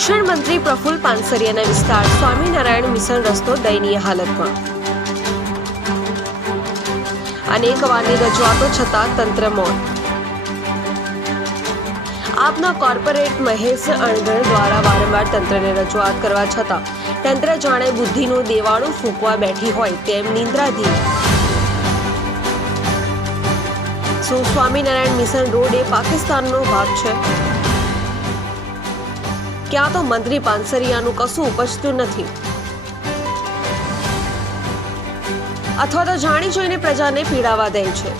શિક્ષણ મંત્રી પ્રફુલ્લ પાનસરિયાના વિસ્તાર સ્વામિનારાયણ મિશન રસ્તો દયનીય હાલતમાં। અનેક વારની રજૂઆતો છતાં તંત્ર મૌન। આપના કોર્પોરેટ મહેશ અણગણ દ્વારા વારંવાર તંત્રને રજૂઆત કરવા છતાં તંત્ર જાણે બુદ્ધિનું દેવાળું ફૂંકવા બેઠી હોય તેમ નિંદ્રાધીન। શું સ્વામિનારાયણ મિશન રોડ એ પાકિસ્તાનનો ભાગ છે? ક્યાં તો મંત્રી પાનસરિયાનું કશું ઉપજતું નથી, અથવા તો જાણી જોઈને પ્રજાને પીડાવા દે છે।